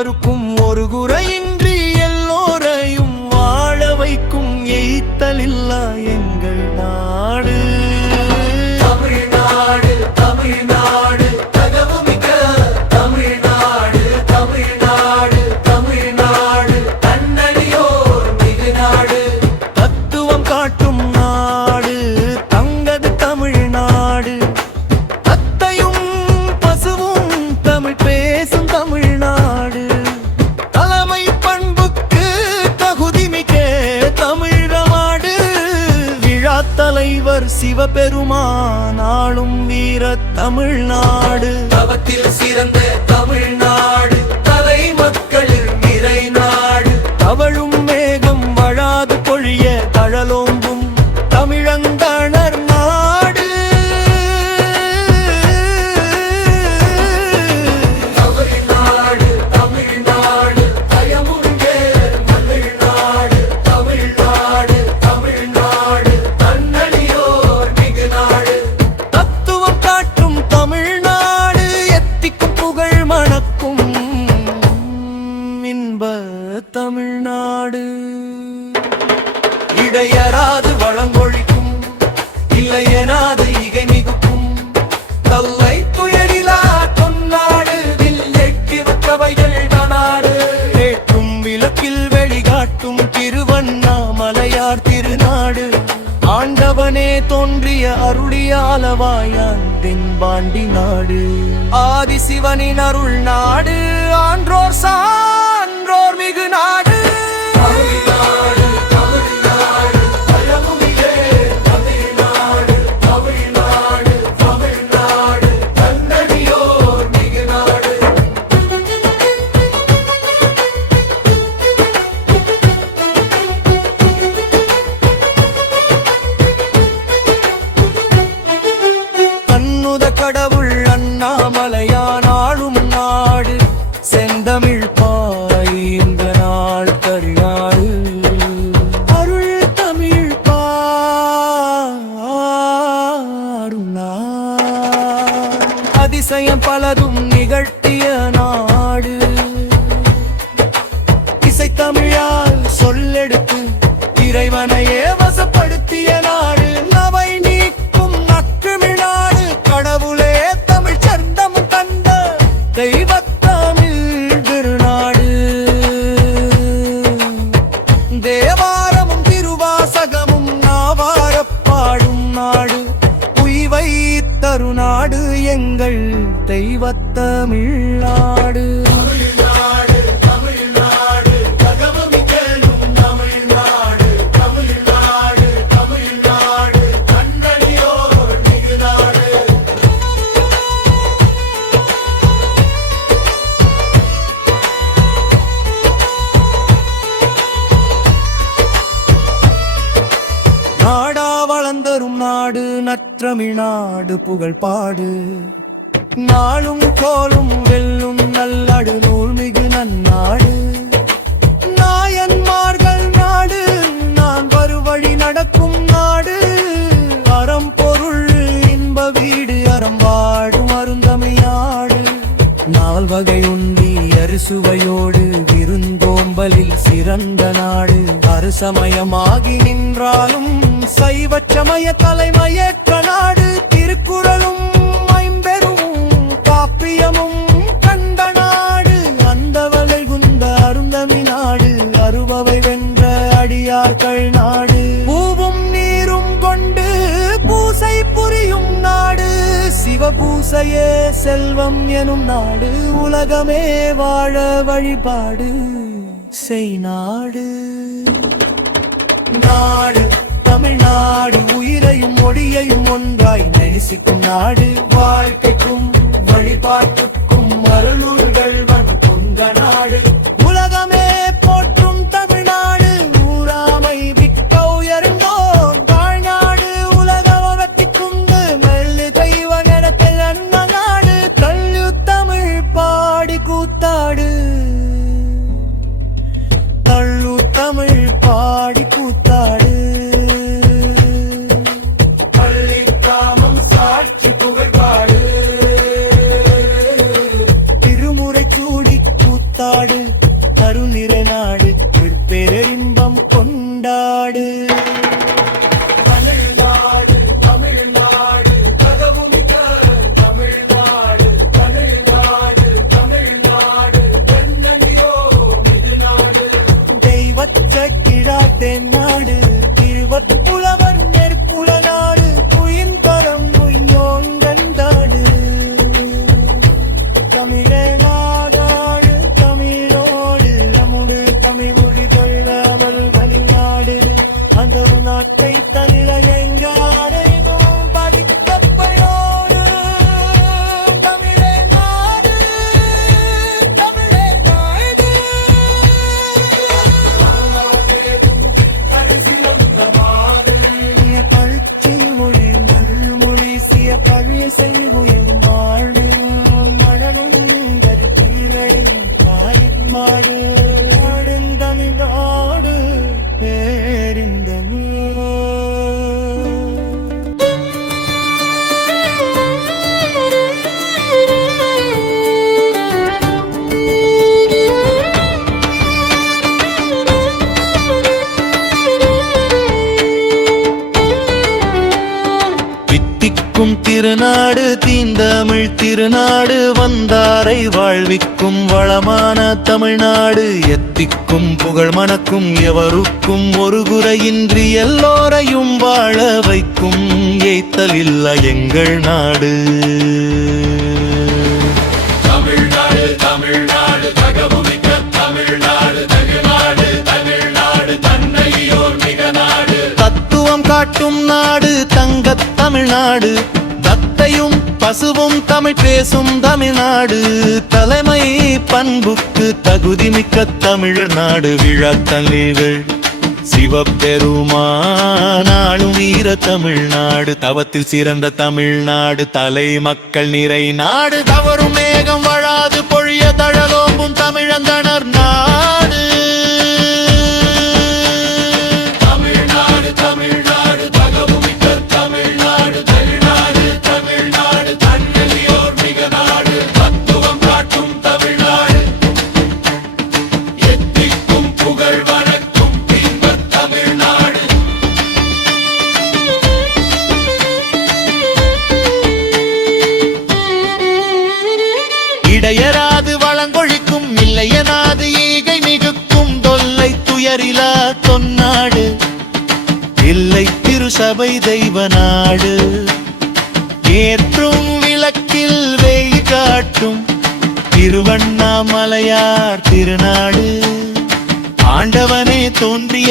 யாவருக்கும் ஒரு குறையின்றி எல்லோரையும் வாழ வைக்கும் எய்த்தலில்லா எங்கள் நாடு தமிழ்நாடு. தமிழ்நாடு தகவுமிக்க தமிழ்நாடு. தமிழ்நாடு தமிழ்நாடு தன்னடியோர் மிகு நாடு. தத்துவம் காட்டும் நாடு தங்கது தமிழ்நாடு. அத்தையும் பசுவும் தமிழ் பேசும் தமிழ்நாடு. தலைமை பண்புக்கு தகுதிமிக்க தமிழமாடு. விழா தலைவர் சிவபெருமானாளும் வீர தமிழ்நாடு. தவத்தில் சிறந்த தமிழ்நாடு தலை மக்களில் நிறை நாடு. தவழும் மேகம் வழாது பொழிய தழலோம்பும் தமிழந்தணர் நாடு. தமிழ்நாடு தமிழ்நாடு தயமுங்கே தமிழ்நாடு. தமிழ்நாடு தமிழ்நாடு தன்னடியோர் மிகு நாடு. தத்துவம் காட்டும் தமிழ்நாடு எத்திக்கும் புகழ் மணக்கும் இன்ப தமிழ்நாடு. இடையராது வளங்கொழிக்கும் இல்லையனாது இகை மிகுக்கும் தல்லை துயரிலா தொன்னாடு. வில்லெட்டிவற்றவைகள் நாடு. ஏற்றும் விளக்கில் வெளிகாட்டும் திருவண்ணாமலையார் திருநாடு. ஆண்டவனே தோன்றிய அருளியாலவாயான் தென்பாண்டி நாடு. ஆதிசிவனின் அருள் நாடு. ஆன்றோர் சான்றோர் மிகு நாடு. தமிழ்நாடு தமிழ்நாடு தயமுமிகே தமிழ்நாடு. தமிழ்நாடு தமிழ்நாடு தன்னடியோர் மிகு நாடு. கண்ணுத கடவுள் அண்ணாமலையான் ஆளும் நாடு. செந்தமிழ் பாய் இந்த நாள் கரிநாடு. அருள் தமிழ் பாடும் நாடு. அதிசயம் பலதும் நிகழ்த்திய நாடு. இசைத்தமிழால் சொல்லெடுத்து இறைவனையே வசப்படுத்திய நாடு. நவை நீக்கும் நற்றமிழ்நாடு. கடவுளே தமிழ் சந்தம் தந்த தெய்வத்தமிழ் திருநாடு. தேவாரமும் திருவாசகமும் நாவாரப் பாடும் நாடு. உய்வை தருநாடு எங்கள் தெய்வத்தமிழ்நாடு. தமிழ்நாடு தமிழ்நாடு தகவமிக்கலும் தமிழ்நாடு. தமிழ்நாடு தமிழ்நாடு தன்னடியோர் மிகு நாடு. நாடா வளர்ந்தரும் நாடு நற்றமிழ்நாடு புகழ் பாடு. நாளும் கோலும் வெல்லும் நல்லாடு நூல் மிகு நன்னாடு. நாயன்மார்கள் நாடு நான் வருவழி நடக்கும் நாடு. அறம் பொருள் இன்ப வீடு அறம் வாடும் அருந்தமையாடு. நால்வகை உண்டி அறுசுவையோடு விருந்தோம்பலில் சிறந்த நாடு. அறுசமயமாகி நின்றாலும் சைவச்சமய தலைமையேற்ற நாடு. திருக்குறளும் ஐம்பெரும் காப்பியமும் கண்ட நாடு. அந்தவளை குந்த அருந்தமி நாடு. அருபவை வென்ற அடியார்கள் நாடு. பூவும் நீரும் கொண்டு பூசை புரியும் நாடு. சிவபூசையே செல்வம் எனும் நாடு. உலகமே வாழ வழிபாடு செய் நாடு. நாடு தமிழ்நாடு உயிரையும் மொழியையும் ஒன்றாய் நேசிக்கும் நாடு. வாழ்க்கைக்கும் வழிபாட்டுக்கும் அருளூர்கள் வனப்புங்க நாடு. உலகமே போற்றும் தமிழ்நாடு. ஊராமை விக்க உயர்ந்தோர் தாழ்நாடு. உலகம் வெற்றிக்குண்டு மெல்லு தெய்வ நடத்தில் அண்ண நாடு. கல்லு தமிழ் பாடி கூத்தாடு. தள்ளு தமிழ் பாடி கூத்தாடு. நாட்டை தள்ள எங்காரையும் படிக்கப்பயோடு தமிழே நாடு தமிழே நாடு பழிச்சி மொழி மொழி சிய பழிய செய்வுயிர் மாடு மழலும் கருப்பீரை மாடு தமிழ்நாடு பேரிந்தமே. தித்திக்கும் திருநாடு தீந்தமிழ் திருநாடு வந்தாரை வாழ்விக்கும் வளமான தமிழ்நாடு எத்திக்கும் புகழ் மணக்கும் எவருக்கும் ஒரு குறையின்றி எல்லோரையும் வாழ வைக்கும் ஏத்தல் இல்ல எங்கள் நாடு. தமிழ்நாடு தமிழ்நாடு தகவுமிக்க தமிழ்நாடு தகுநாடு தமிழ்நாடு தன்னையோர் மிக நாடு தத்துவம் காட்டும் நாடு தங்கத் தமிழ்நாடு தத்தையும் பசுவும் தமிழ் பேசும் தமிழ்நாடு தலைமை பண்புக்கு தகுதிமிக்க தமிழ்நாடு விழாத்தலைகள் சிவபெருமானாளும் வீர தமிழ்நாடு தவத்தில் சிறந்த தமிழ்நாடு தலை மக்கள் நிறை நாடு தவறும் மேகம் வழாது பொழிய தழலோம்பும் தமிழந்தனர் நாடு. தமிழ்நாடு தமிழ்நாடு தகவுமிக்க தமிழ்நாடு தகுநாடு தமிழ்நாடு தன்னையோர் மிக நாடு தத்துவம் காட்டும் தமிழ்நாடு எத்திக்கும் புகழ் வணக்கும் இன்பத் தமிழ்நாடு. இடையராது வளங்கொழிக்கும் இல்லையனாது ஈகை மிகுக்கும் தொல்லை துயரிலா தொன்னாடு இல்லை திருசபை தெய்வ நாடு ஏற்றும் விளக்கில் வெய் காட்டும் திருவண்ணாமலையார் திருநாடு ஆண்டவனே தோன்றிய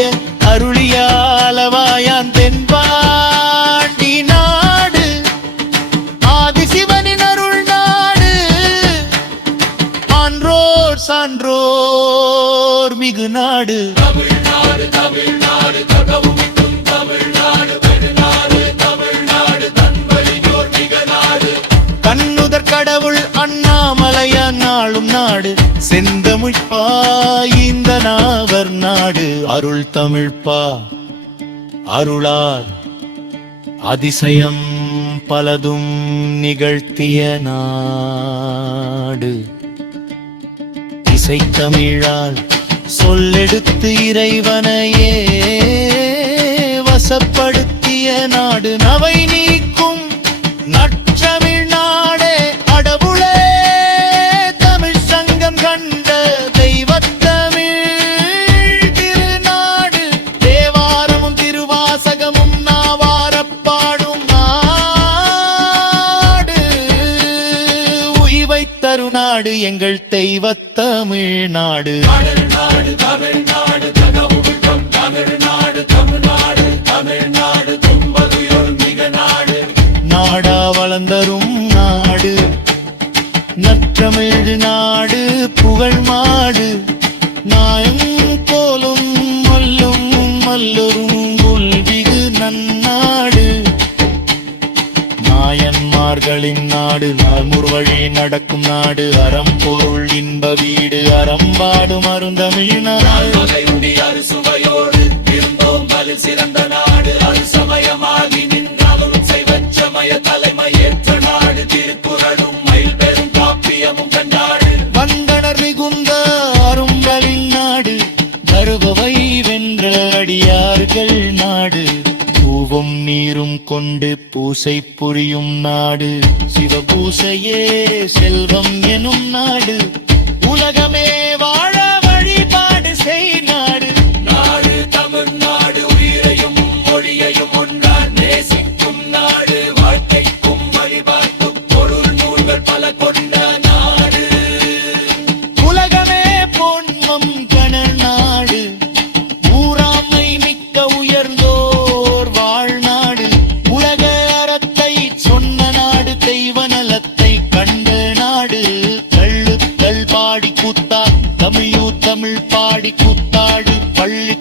அருளியாலவாயான் தென்பாண்டி நாடு ஆதிசிவனின் அருள் நாடு ஆன்றோர் சான்றோர் மிகு நாடு. தமிழ்நாடு தமிழ்நாடு தகவுமிக்கும் தமிழ்நாடு பெருநாடு தமிழ்நாடு தன்வழியோர் மிக நாடு கண்ணுதற் கடவுள் அண்ணாமலையான் நாளும் நாடு செந்தமிழ்ப்பா இந்த நாவர் நாடு அருள் தமிழ்ப்பா அருளால் அதிசயம் பலதும் நிகழ்த்திய நாடு இசைத்தமிழால் சொல்லெடுத்து இறைவனையே வசப்படுத்திய நாடு நவை நீக்கும் நற்றமிழ்நாடே அடவுளே தமிழ் சங்கம் கண்ட தெய்வத்தமிழ் திருநாடு தேவாரமும் திருவாசகமும் நாவாரப்பாடும் நாடு உய்வை தருநாடு எங்கள் தெய்வத்தமிழ்நாடு. தமிழ்நாடு தமிழ்நாடு தகவுமிக்கும் தமிழ்நாடு தமிழ்நாடு தமிழ்நாடு தும்பதுயோர் மிக நாடு நாடா வளர்ந்தரும் நாடு நற்றமிழ் நாடு புகழ் மாடு நாயம் போலும் மல்லும் மல்லரும் உள்விகு நன்னாடு நாயன்மார்களின் நாடு நாள்முறை நடக்கும் நாடு அறம் பொருள் இன்ப வீடு அறம்பாடும் அருந்தமிழ் நாடு மலையுண்டி அறுசுவையோடு இருந்தோம் பலில் சிறந்த நாடு அறுசமயமாகி நின்றாலும் செய்வச்சமய தலைமை ஏற்ற நாடு திருக்குறளும் மயில் பெரும் காப்பியமும் கண்டாடு வந்தனர் மிகுந்த அரும்பலின் நாடு தருபவை வென்ற அடியார்கள் நாடு பூவும் நீரும் கொண்டு பூசை புரியும் நாடு சிவபூசையே செல்வம் எனும் நாடு உலகமே வாழ வழிபாடு செய் நாடு. நாடு தமிழ்நாடு உயிரையும் மொழியையும் ஒன்றால் நேசிக்கும் நாடு வாழ்க்கைக்கும் வழிபாட்டு பொருள் நூல்கள் பல கொண்ட நாடு உலகமே பொன்மம் கண நாடு ஊராமை மிக்க உயர்ந்தோர்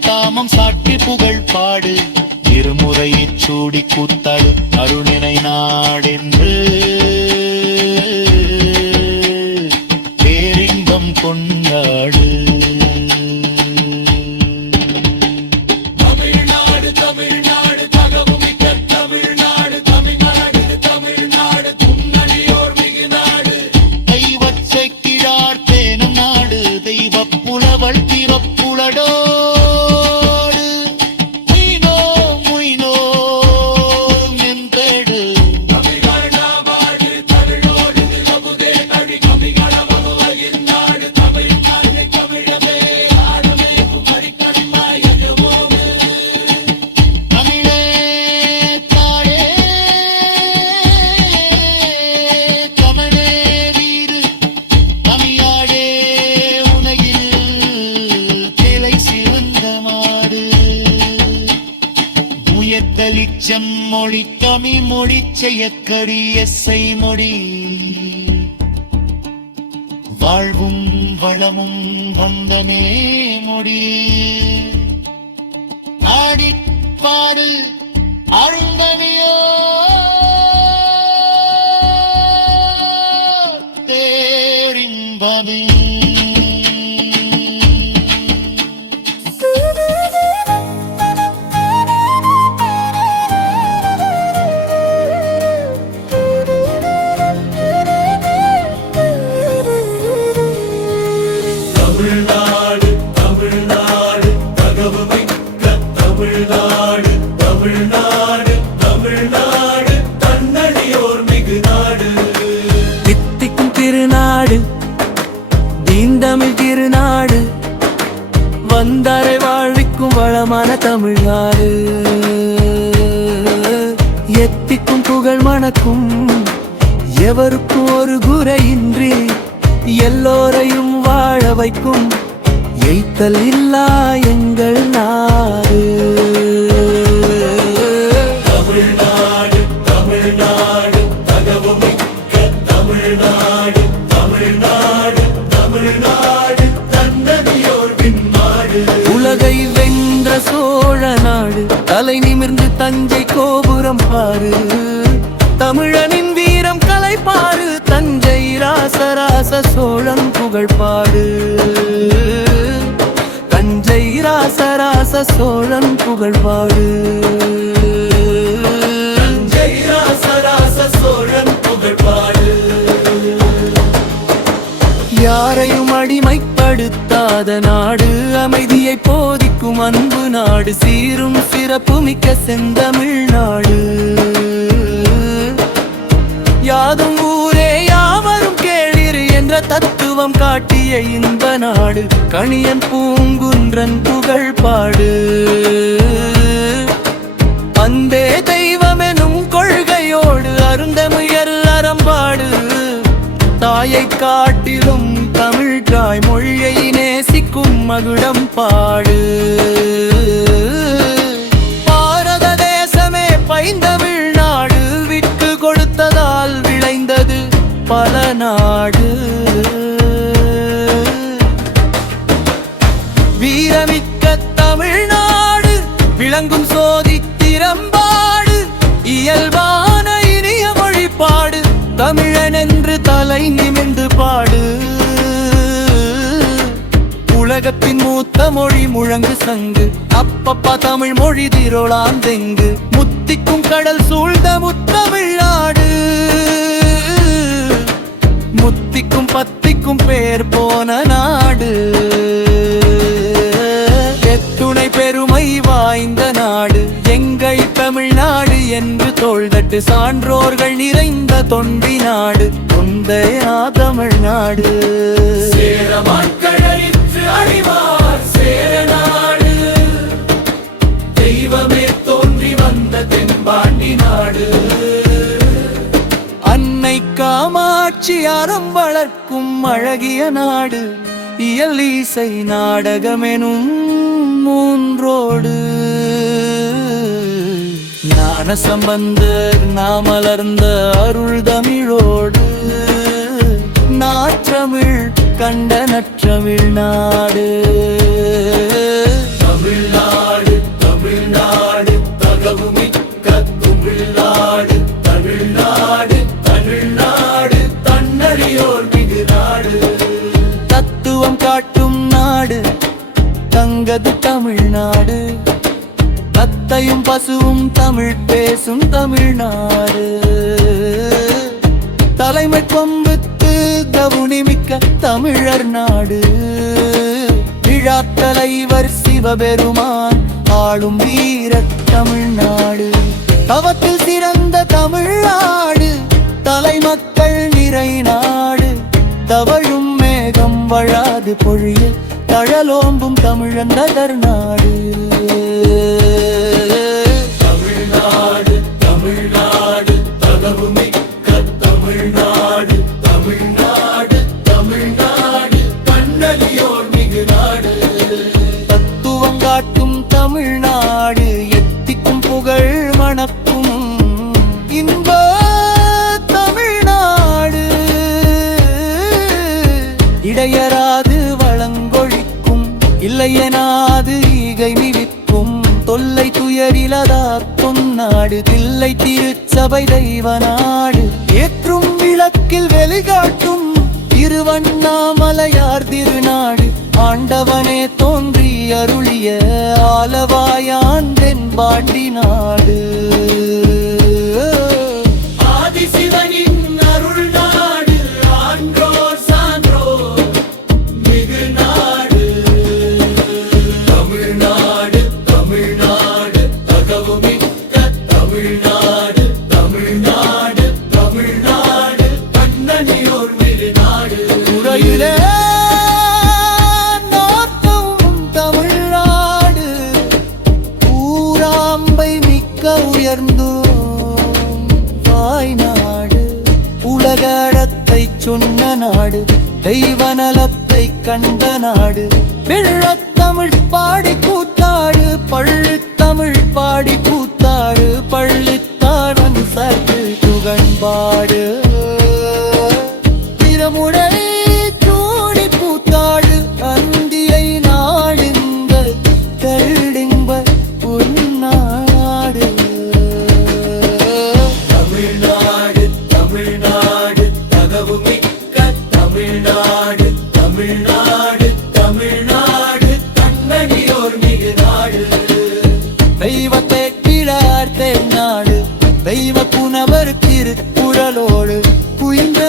தாமம் சாற்றி புகழ் பாடு இருமுறையைச் சூடி கூத்தாடு அருணினை நாடென்று பேரின்பம் கொண்டாடு. தமிழ்நாடு தமிழ்நாடு தகவுமிக்க தமிழ்நாடு தமிழ் மரபு தமிழ்நாடு துன்னடியோர் மிகு நாடு தெய்வச் செக்கிழார் தேனும் நாடு தெய்வப் புலவள் திறப்புலடோ செம்மொழி தமிழ் மொழி செய்யக்கரிய செய்மொழி வாழ்வும் வளமும் வந்தமே மொழி ஆடிப்பாடு அருந்தமியோ தேரின்பமே. தமிழ்நாடு தமிழ்நாடு தகவுமிக்க தமிழ்நாடு தமிழ்நாடு தமிழ்நாடு தன்னடியோர் மிகு நாடு தித்திக்கும் திருநாடு தீந்தமிழ் திருநாடு வந்தாரை வாழ்விக்கும் வளமான தமிழ்நாடு எத்திக்கும் புகழ் மணக்கும் எவருக்கும் ஒரு குறையின்றி எல்லோரையும் வாழ வைக்கும் எய்த்தல் இல்லா எங்கள் நாடு. தமிழ்நாடு தமிழ்நாடு தகவுமிக்க தமிழ்நாடு தமிழ்நாடு தமிழ்நாடு தன்னடியோர் பின்மாடு உலகை வென்ற சோழ நாடு தலை நிமிர்ந்து தஞ்சை கோபுரம் பாரு தமிழனின் வீரம் கலை பாரு தஞ்சை ராசராச சோழன் புகழ் பாடு தஞ்சை ராசராச சோழன் புகழ் பாடு தஞ்சை ராசராச சோழன் புகழ் பாடு யாரையும் அடிமைப்படுத்தாத நாடு அமைதியை போதிக்கும் அன்பு நாடு சீரும் சிறப்பு மிக்க செந்தமிழ்நாடு யாதும் ஊரே யாவரும் கேளிர் என்ற தத்துவம் காட்டிய இந்த நாடு கணியன் பூங்குன்றன் புகழ் பாடு அன்பே தெய்வமெனும் கொள்கையோடு அருந்தமிழர் அறம்பாடு தாயை காட்டிலும் தமிழ் தாய் மொழியை நேசிக்கும் மகுடம் பாடு பாரத தேசமே பைந்தமிழ் நாடு விட்டு கொடுத்ததால் விளைந்தது பல நாடு வீரமிக்க தமிழ்நாடு விளங்கும் சோதி திறம்பாடு இயல்பான இனிய மொழிப்பாடு தமிழன் என்று தலை நிமிர்ந்து பாடு உலகத்தின் மூத்த மொழி முழங்கு சங்கு அப்பப்பா தமிழ் மொழி திரோளாந்தெங்கு முத்திக்கும் கடல் சூழ்ந்த முத்தமிழ்நாடு முத்திக்கும் பத்திக்கும் பேர் போன நாடு எத்துணை பெருமை வாய்ந்த நாடு எங்கள் தமிழ்நாடு என்று தோள்தட்டு சான்றோர்கள் நிறைந்த தொண்டி நாடு தொந்தையா தமிழ்நாடு சேர மக்களறித்து அழிவார் சேர நாடு தெய்வமே தோன்றி வந்த தென்பாண்டி நாடு அன்னை காமாட்சி அறம் வளர்க்கும் அழகிய நாடு இயல் இசை நாடகமெனும் மூன்றோடு ஞான சம்பந்தர் நாமலர்ந்த அருள் தமிழோடு நாற்றமிழ் கண்ட நற்றமிழ் நாடு தமிழ்நாடு தத்தையும் பசுவும் தமிழ் பேசும் தமிழ்நாடு. தலைமை கொம்புத்து கவுனி மிக்க தமிழர் நாடு. விழா தலைவர் சிவபெருமான் ஆளும் வீர தமிழ்நாடு. தவத்தில் சிறந்த தமிழ்நாடு, தலைமக்கள் நிறை நாடு. தவழும் மேகம் வழாது பொழிய தழலோம்பும் தமிழந்தர் நாடு. தமிழ்நாடு தமிழ்நாடு தகவுமிக்க தமிழ்நாடு. தமிழ்நாடு தமிழ்நாடு கண்ணலியோர் மிகு நாடு. தத்துவம் காட்டும் தமிழ்நாடு, எத்திக்கும் புகழ் மணக்கும் இன்ப தமிழ்நாடு. இடையராது வளங்கொழிக்கும், இல்லையனாது ஈகை மிதிக்கும். தொல்லை துயரிலதா பொன்னாடு, தில்லை திருச்சபை தெய்வ நாடு. ஏற்றும் விளக்கில் வெளிகாட்டும் திருவண்ணாமலையார் திருநாடு. ஆண்டவனே தோன்றி அருளிய ஆலவாயான் தென்பாண்டி நாடு. ஆதிசிவனின் அருள் நாடு, ஆன்றோர் சான்றோர் மிகு நாடு. தமிழ்நாடு தமிழ்நாடு தகவுமிக்க தமிழ்நாடு. தமிழ்நாடு தமிழ்நாடு கண்ணனியோர் மிகு நாடு. உரையிலே நாட்டமும் தமிழ்நாடு, ஊராம்பை மிக்க உயர்ந்தோம் வாய்நாடு. உலகடத்தை சொன்ன நாடு, தெய்வ நலத்தை கண்ட நாடு. பிள்ளத்தமிழ் பாடி கூத்தாடு, பள்ளித்தமிழ் பாடி கூத்தாடு. பள்ளித்தாடன் சற்று புகழ்பாடு, திறமுடை சூடி கூத்தாடு. அந்தியை நாடுங்க கருடிம்ப பொன்னாடு. தமிழ்நாடு தமிழ்நாடு தகவுமிக்க தமிழ்நாடு. தமிழ்நாடு தமிழ்நாடு கண்ணனியோர் மிகு நாடு. தெய்வத்தை கிழார் தென்னாடு, தெய்வ புனவர் திருக்குறளோடு புயந்த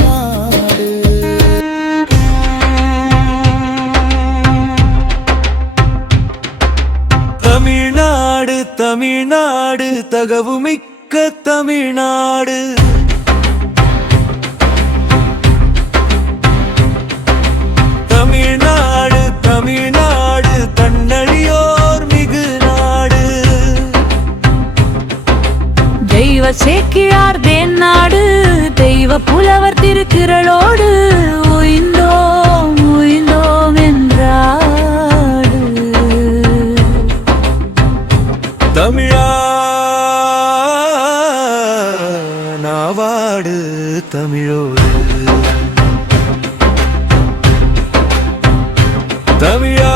நாடு. தமிழ்நாடு தமிழ்நாடு தகவுமிக்க தமிழ்நாடு. தமிழ்நாடு தமிழ்நாடு தன்னழியோர் மிகு நாடு. தெய்வ சேக்கிழார் தேன்னாடு, தெய்வ புலவர் திருக்குறளோடு உயிந்தோம் உயிந்தோம் என்றாடு. தமிழா நாவாடு தமிழோடு. தமிழா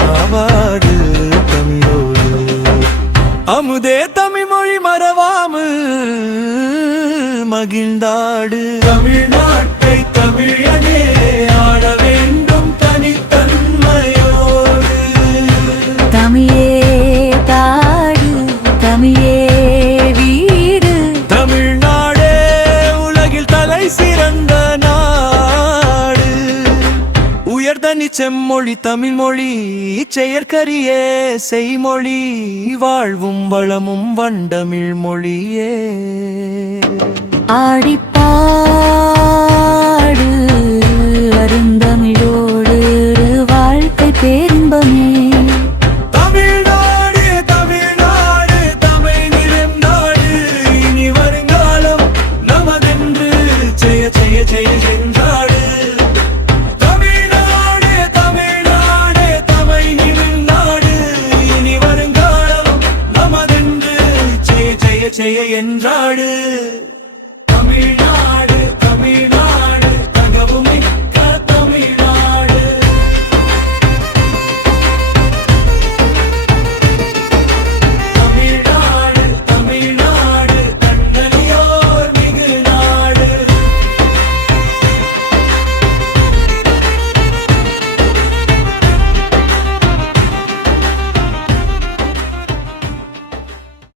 நாவாடு தமிழோடு. அமுதே தமிழ் மொழி மறவாமல் மகிழ்ந்தாடு. தமிழ்நாட்டை தமிழனே ஆள வேண்டும் தனித்தன்மையோடு. தமிழே தாடு, தமிழே வீடு. தமிழ்நாடே உலகில் தலை சிறந்த நாடு. உயர்தனி செம்மொழி தமிழ் மொழி, செயற்கரியே செய்மொழி. வாழ்வும் வளமும் வண்டமிழ் மொழியே. ஆடிப்பாடு அருந்தமிழோடு வாழ்க்கை பேரின்பமே. தமிழ்நாடு தமிழ்நாடு தமிழ் நிறம் நாடு. இனி வருங்காலம் நமதென்று ஜெய ஜெய ஜெய என்றாடு. தமிழ்நாடு தமிழ்நாடு தமிழ் நிறம் நாடு. இனி வருங்காலம் நமதென்று ஜெய ஜெய ஜெய என்றாடு. தமிழ்நாடு தமிழ்நாடு தகவுமிக்க